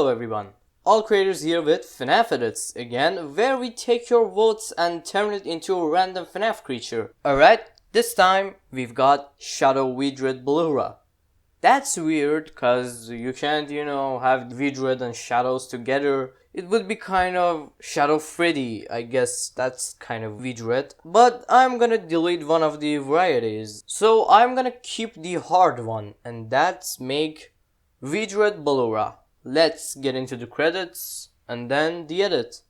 Hello everyone, all creators here with FNAF Edits again, where we take your votes and turn it into a random FNAF creature. Alright, this time we've got Shadow Withered Ballora. That's weird cause you can't, have Withered and Shadows together. It would be kind of Shadow Freddy, I guess that's kind of Withered. But I'm gonna delete one of the varieties. So I'm gonna keep the hard one, and that's make Withered Ballora. Let's get into the credits and then the edit.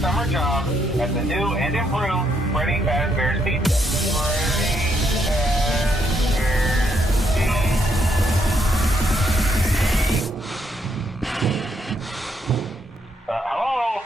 Summer job at the new and improved Freddy Fazbear's Pizza. Hello?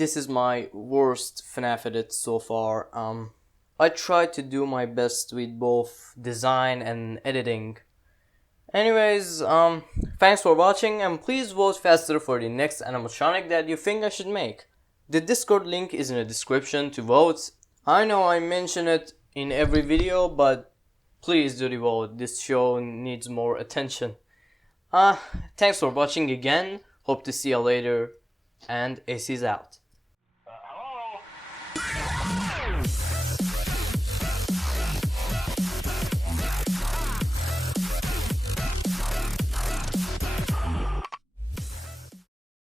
this is my worst FNAF edit so far. I tried to do my best with both design and editing. Anyways, thanks for watching, and please vote faster for the next animatronic that you think I should make. The Discord link is in the description to vote. I know I mention it in every video, but please do the vote. This show needs more attention. Thanks for watching again. Hope to see you later, and Ace is out.